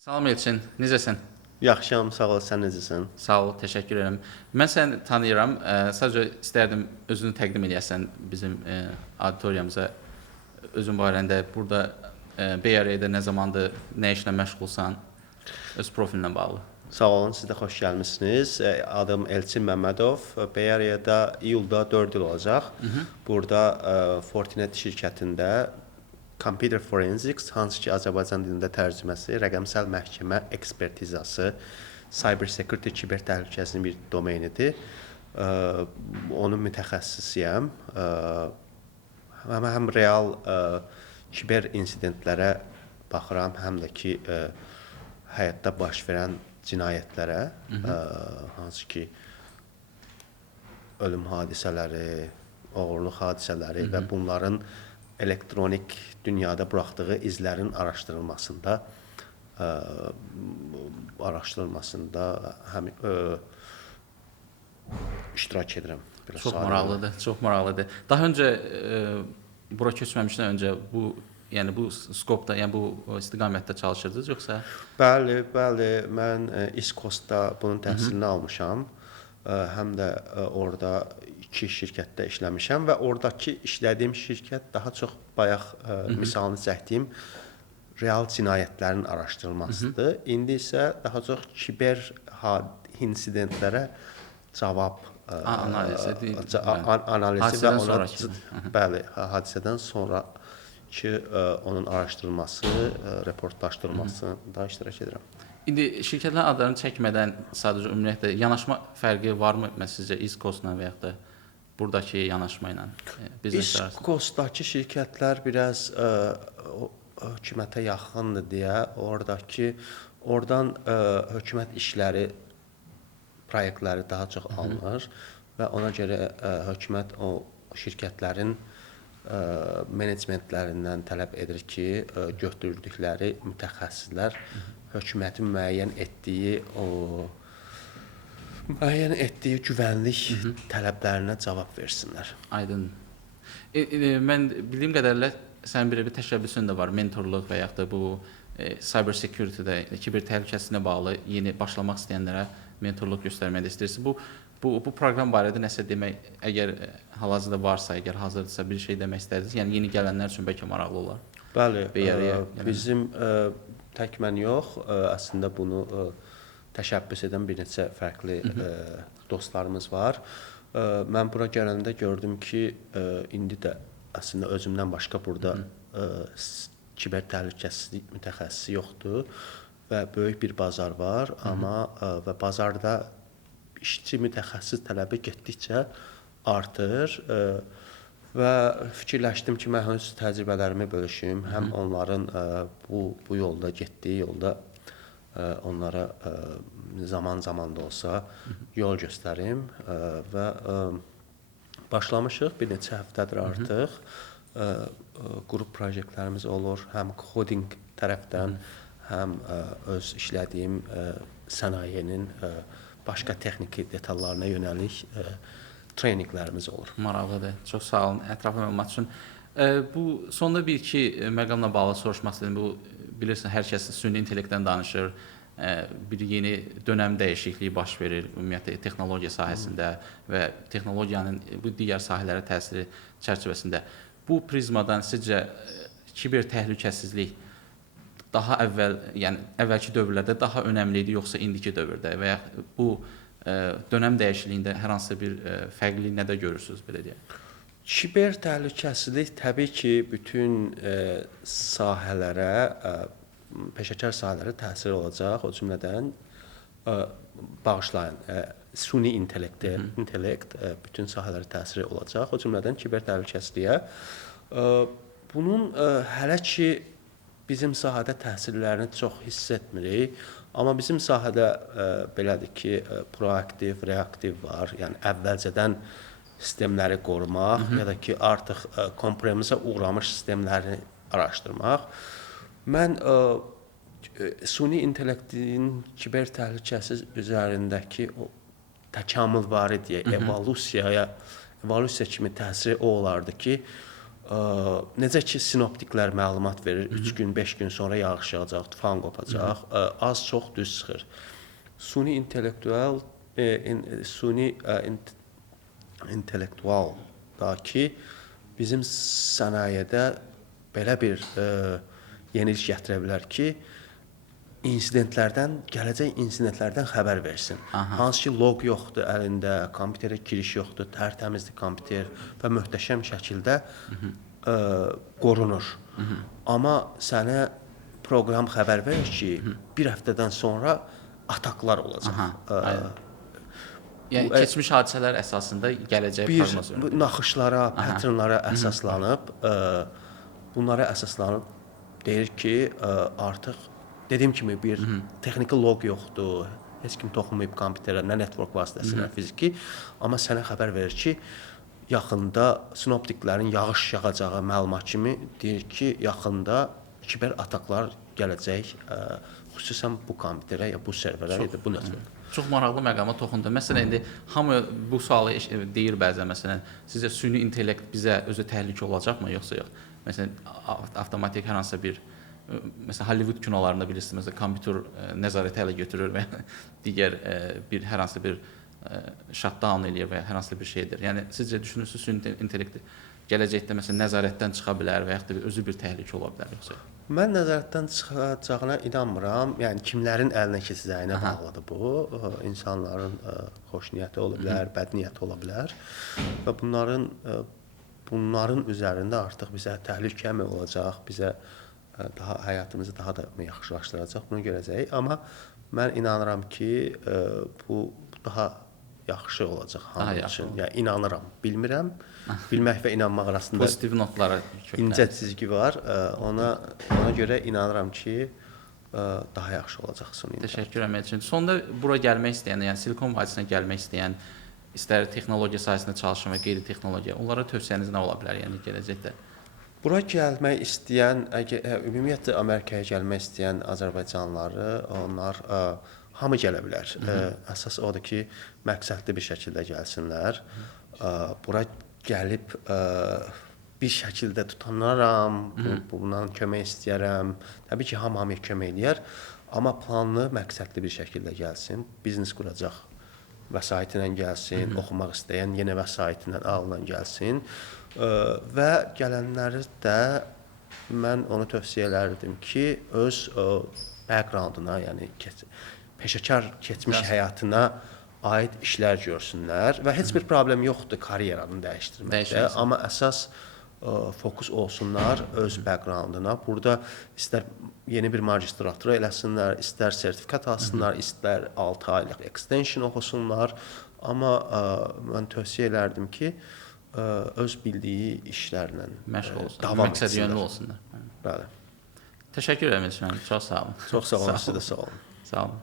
Salam Elçin, necəsən? Yaxşıyam, sağ ol. Sən necəsən? Sağ ol, təşəkkür edirəm. Mən səni tanıyıram. Ə, sadəcə istərdim özünü təqdim edəsən bizim ə, auditoriyamıza. Özün barəndə burada ə, Bay Area-da nə zamandır, nə işlə məşğulsan? Öz profilinlə bağlı. Sağ olun, siz də xoş gəlmisiniz. Adım Elçin Məmmədov. Bay Area-da iyulda 4 il olacaq. Burada e, Fortinet şirkətində Computer Forensics, hansı ki Azərbaycan dilində tərcüməsi, rəqəmsal məhkəmə ekspertizası, cyber security kiber təhlükəsizliyin bir domenidir. E, Onun mütəxəssisiyəm. E, Həm həm real e, kiber insidentlərə baxıram, həm də ki e, həyatda baş verən cinayətlərə, ə, hansı ki ölüm hadisələri, oğurluq hadisələri və bunların elektronik dünyada buraxdığı izlərin araşdırılmasında ə, araşdırılmasında həm ə, iştirak edirəm. Belə Çox maraqlıdır, çox maraqlıdır. Daha öncə ə, bura köçməmişdən öncə bu yəni bu skopda, yəni bu istiqamətdə çalışırdınız yoxsa? Bəli, bəli, mən e, İskosda bunun təhsilini almışam. E, Həm də e, orada iki şirkətdə işləmişəm və oradakı işlədiyim şirkət daha çox bayaq e, misalını çəkdiyim real cinayətlərin araşdırılmasıdır. İndi isə daha çox kiber insidentlərə cavab e, A- analizi deyil, bəli. an- analizi və ona bəli, ha- hadisədən sonrakı e, onun araşdırılması, e, reportajlaşdırılmasında iştirak edirəm. İndi şirkətlərin adlarını çəkmədən sadəcə ümumiyyətlə yanaşma fərqi varmı? Sizcə İskosla və yaxud da burdakı yanaşma ilə e, biznes arasında? İskosdakı şirkətlər biraz ə, o- hökumətə yaxındır deyə oradakı oradan ə, hökumət işləri proyektləri daha çox alınır və ona görə ə, hökumət o şirkətlərin ə, menecmentlərindən tələb edir ki, ə, götürdükləri mütəxəssislər hökumətin müəyyən etdiyi o müəyyən etdiyi güvənlik tələblərinə cavab versinlər. Aydın. E, e, mən bildiyim qədərilə sənin belə bir təşəbbüsün də var, mentorluq və yaxud da bu e, cyber security-də, kiber təhlükəsizliyinə bağlı yeni başlamaq istəyənlərə mentorluq göstərməyə istəyirsən. Bu bu bu proqram barədə nəsə demək, əgər e, hal-hazırda varsa, əgər hazırdırsa bir şey demək istərdiniz, yəni yeni gələnlər üçün bəlkə maraqlı olar. Bəli, Bir yerə ə, gələn. bizim ə, tək mən yox, ə, əslində bunu ə, təşəbbüs edən bir neçə fərqli ə, dostlarımız var. Ə, Mən bura gələndə gördüm ki, ə, indi də əslində özümdən başqa burada ə, s- kiber təhlükəsizlik mütəxəssisi yoxdur və böyük bir bazar var, amma ə, və bazarda işçi mütəxəssis tələbi getdikcə artır. ə, Və fikirləşdim ki, mən öz təcrübələrimi bölüşüm, həm onların ə, bu bu yolda getdiyi yolda ə, onlara zaman-zaman da olsa yol göstərim və başlamışıq bir neçə həftədir artıq. Qrup layihələrimiz olur, həm coding tərəfdən, həm öz işlədiyim sənayenin başqa texniki detallarına yönəlik treninqlərimiz olur. Maraqlıdır. Çox sağ olun ətraflı məlumat üçün. Bu sonda bir iki məqamla bağlı soruşmaq istədim. Bu bilirsən hər kəs süni intellektdən danışır. Bir yeni dönəm dəyişikliyi baş verir ümumiyyətlə texnologiya sahəsində və texnologiyanın bu digər sahələrə təsiri çərçivəsində. Bu prizmadan sizcə kiber təhlükəsizlik daha əvvəl, yəni əvvəlki dövrlərdə daha önəmli idi yoxsa indiki dövrdə və ya bu ə, dönəm dəyişikliyində hər hansı bir ə, fərqlilik nədə görürsüz belə deyək? Kiber təhlükəsizlik təbii ki, bütün e, sahələrə, e, peşəkar sahələrə təsir olacaq. O cümlədən e, bağışlayın, e, süni intellekt, intellekt e, bütün sahələrə təsiri olacaq. O cümlədən kiber təhlükəsizliyə. E, bunun e, hələ ki bizim sahədə təsirlərini çox hiss etmirik. Amma bizim sahədə ə, belədir ki, ə, proaktiv, reaktiv var. Yəni əvvəlcədən sistemləri qorumaq ya da ki, artıq ə, kompromisə uğramış sistemləri araşdırmaq. Mən ə, ə, süni intellektin kiber təhlükəsiz üzərindəki o təkamülvari deyə evolusiyaya evolusiya kimi təsiri o olardı ki, Ə, necə ki sinoptiklər məlumat verir, 3 gün, 5 gün sonra yağış yağacaq, tufan qopacaq, ə, az çox düz çıxır. Suni intellektual e, in, suni ə, in, intellektual da ki bizim sənayedə belə bir ə, yenilik gətirə bilər ki, insidentlərdən, gələcək insidentlərdən xəbər versin. Aha. Hansı ki loq yoxdur əlində, kompüterə giriş yoxdur, tərtəmizdir kompüter və möhtəşəm şəkildə ə, qorunur. Amma sənə proqram xəbər verir ki, bir həftədən sonra ataklar olacaq. Aha, Ə, aynen. Yəni Bu, ə, keçmiş hadisələr əsasında gələcək proqnoz bu naxışlara, patternlara əsaslanıb, ə, bunlara əsaslanıb deyir ki, ə, artıq dediyim kimi bir texniki loq yoxdur. Heç kim toxunmayıb kompüterə, nə network vasitəsilə, fiziki, amma sənə xəbər verir ki, yaxında sinoptiklərin yağış yağacağı məlumat kimi deyir ki, yaxında kiber ataklar gələcək, ə, xüsusən bu kompüterə ya bu serverə ya da bu network. Çox maraqlı məqama toxundu. Məsələn, indi hamı bu sualı deyir bəzən, məsələn, sizcə süni intellekt bizə özü təhlükə olacaqmı yoxsa yox? Məsələn, avtomatik hər hansısa bir məsələn Hollywood kinolarında bilirsiniz, məsələn, kompüter ə, nəzarəti ələ götürür və digər bir hər hansı bir shutdown eləyir və hər hansı bir şeydir. Yəni sizcə düşünürsüz süni inte- intellekt gələcəkdə məsələn nəzarətdən çıxa bilər və yaxud da özü bir təhlükə ola bilər yoxsa yox? Mən nəzarətdən çıxacağına inanmıram. Yəni kimlərin əlinə keçəcəyinə Aha. bağlıdır bu. İnsanların xoş niyyəti ola bilər, bəd niyyəti ola bilər və bunların bunların üzərində artıq bizə təhlükəmi olacaq, bizə daha həyatımızı daha da yaxşılaşdıracaq, bunu görəcəyik. Amma mən inanıram ki, bu daha yaxşı olacaq Daha hamı üçün. Yəni inanıram, bilmirəm. Bilmək və inanmaq arasında Pozitiv notlara köklənir. incə çizgi var. Ona ona görə inanıram ki, daha yaxşı olacaq suni. Təşəkkür edirəm üçün. Sonda bura gəlmək istəyən, yəni Silikon vadisinə gəlmək istəyən, istər texnologiya sahəsində çalışan və qeyri-texnologiya, onlara tövsiyəniz nə ola bilər, yəni gələcəkdə? Bura gəlmək istəyən, əgər ümumiyyətlə Amerikaya gəlmək istəyən Azərbaycanlıları, onlar ə, hamı gələ bilər. Ə, əsas odur ki, məqsədli bir şəkildə gəlsinlər. Ə, bura gəlib ə, bir şəkildə tutanaram, bu- bundan kömək istəyərəm. Təbii ki, hamı hamıya kömək eləyər, amma planlı, məqsədli bir şəkildə gəlsin, biznes quracaq vəsaiti ilə gəlsin, oxumaq istəyən yenə vəsaiti ilə alınan gəlsin. Ə, və gələnləri də mən onu tövsiyə edərdim ki, öz ə, backgrounduna, yəni keç, peşəkar keçmiş Bəs. həyatına aid işlər görsünlər və heç bir problem yoxdur karyeranı dəyişdirməkdə, amma əsas ə, fokus olsunlar öz backgrounduna. Burada istər yeni bir magistratura eləsinlər, istər sertifikat alsınlar, istər 6 aylıq extension oxusunlar. Amma ə, mən tövsiyə elərdim ki, ə, öz bildiyi işlərlə Məşğul ə, olsun, davam məqsəd yönlü etsinlər. olsunlar. Bəli. Təşəkkür edirəm Elçin müəllim. Çox sağ olun. Çox sağ olun, siz də sağ olun. Sağ olun.